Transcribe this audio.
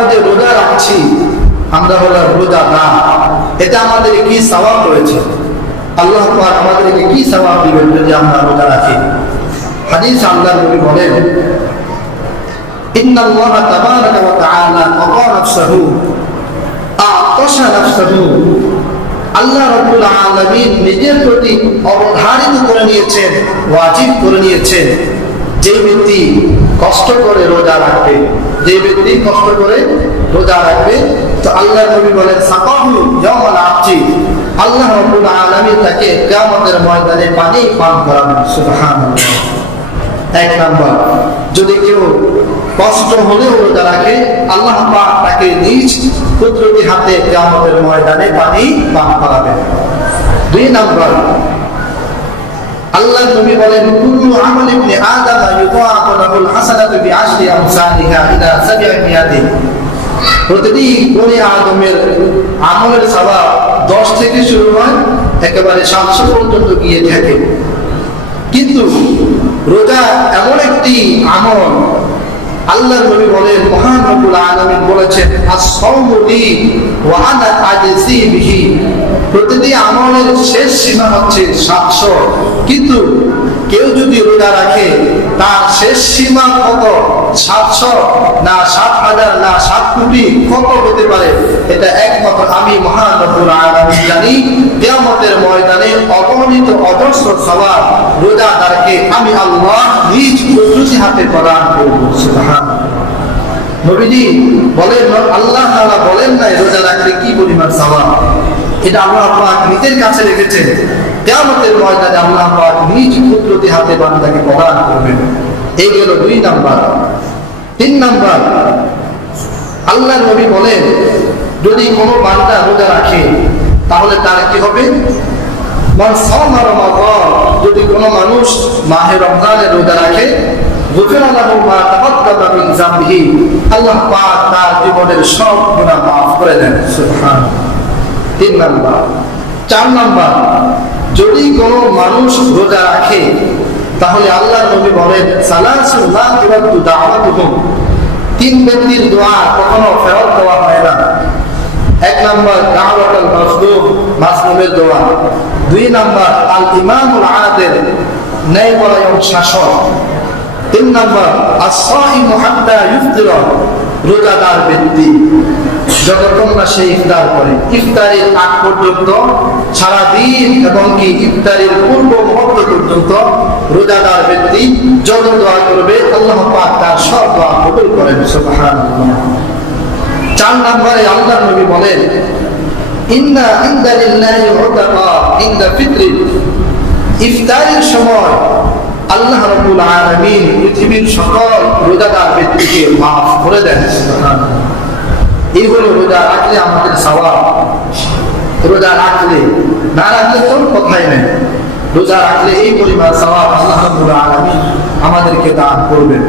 আমরা যে রোজা রাখছি, আমরা হলাম রোজাদার, এটা আমাদের কি সওয়াব রয়েছে? আল্লাহ পাক আমাদেরকে কি সওয়াব দিবেন যদি আমরা রোজা রাখি? হাদিস আল্লাহর নবী বলেন, ইন্নাল্লাহ তাবারাকা ওয়া তাআলা ক্বাদা নাফসাহু আ'তাশা নাফসাহু। আল্লাহ রাব্বুল আলামিন নিজের প্রতি অবধারিত করে নিয়েছেন, ওয়াজিব করে নিয়েছেন, যে ব্যক্তি কষ্ট করে রোজা রাখবে, যে ব্যক্তি কষ্ট করে রোজা রাখবে, তো আল্লাহ নবী বলেন সাকাহু ইয়াউমাল আবজি, আল্লাহ রাব্বুল আলামিন তাকে কিয়ামতের ময়দানে পানি পান করাবেন। সুবহানাল্লাহ। এক নাম্বার, যদি কেউ কষ্ট হলেও রোজা রাখে, আল্লাহ পাক তাকে নিজ কুদরতি হাতে কিয়ামতের ময়দানে পানি পান করাবেন। দুই নাম্বার, আল্লাহ নবী বলেন কুল্লু আমাল ইবনে আদম ইউদাআফু লাহুল হাসানাতু বিআশরি আমসালিহা ইলা 700। প্রতিটি বনি আদমের আমলের সওয়াব 10 থেকে শুরু হয়, একেবারে 700 পর্যন্ত গিয়ে থাকে। কিন্তু রোজা এমন একটি আমল, আল্লাহ নবী বলেন, মহান রব্বুল আলামিন বলেছেন আস-সাওমু লি ওয়া আনা আজজি বিহি। প্রতিটি আমলের শেষ সীমা হচ্ছে 700, কিন্তু কেউ যদি রোজা রাখে তার শেষ সীমা কত? 700 না 7,000 না 7 কোটি, কত হতে পারে? এটা একমাত্র আমি মহান রব্বুল আলামিন জানি। কিয়ামতের ময়দানে অগণিত অজস্র সওয়াব রোজাদারকে আমি আল্লাহ নিজ কুদরতি হাতে প্রদান করব। সুবহানাল্লাহ। নবীজি বলেন, আল্লাহ তাআলা বলেন না রোজা রাখলে কি পরিমাণ সওয়াব, এটা আল্লাহ পাক নিজের কাছে রেখেছেন। কিয়ামতের ময়দানে আল্লাহ পাক নিজ কুদরতি হাতে বান্দাকে প্রদান করবেন। এই গেল 2 নাম্বার। 3 নাম্বার, আল্লাহ নবী বলেন যদি কোনো বান্দা রোজা রাখে তাহলে তার কি হবে? মান সাওমা রমাদান, যদি কোনো মানুষ মাহে রমজানে রোজা রাখে, গুফিরা লাহু মা তাকাদ্দামা মিন যামবিহি, আল্লাহ পাক তার জীবনের সব গুনাহ মাফ করে দেন। সুবহানাল্লাহ। 3 নাম্বার। 4 নাম্বার, যদি কোনো মানুষ রোজা রাখে তাহলে আল্লাহ নবী বলেন সালাসুন লা তুরাদ্দু দাওয়াতুহুম, 3 ব্যক্তির দোয়া কখনো ফেরত দেওয়া হয় না। 1 নাম্বার দাওয়াতুল মাজলুম, মাজলুমের দোয়া। 2 নাম্বার আল ইমামুল আদিল, ন্যায়পরায়ণ শাসক। 3 নাম্বার আস-সাইমু হাত্তা ইফতিরা, রোজাদার ব্যক্তি যতক্ষণ না সে ইফতার করে, ইফতারের আগ পর্যন্ত সারাদিন এবং কি ইফতারের পূর্ব মুহূর্ত পর্যন্ত রোজাদার ব্যক্তি যত দোয়া করবে আল্লাহ পাক তার সব দোয়া কবুল করেন। সুবহানাল্লাহ। 4 নম্বরে আল্লাহ নবী বলেন ইন্না ইনদা লিল্লাহি উতাকা ইনদা ফিত্রি, ইফতারের সময় আল্লাহ রাব্বুল আলামিন পৃথিবীর সকল রোজাদার ব্যক্তিকে মাফ করে দেন। সুবহানাল্লাহ। এই হলো রোজা রাখলে আমাদের সওয়াব। রোজা রাখলে, না রাখলে তো কথাই নেই। রোজা রাখলে এই পরিমাণ সওয়াব আল্লাহ রাব্বুল আলামিন আমাদেরকে দান করবেন।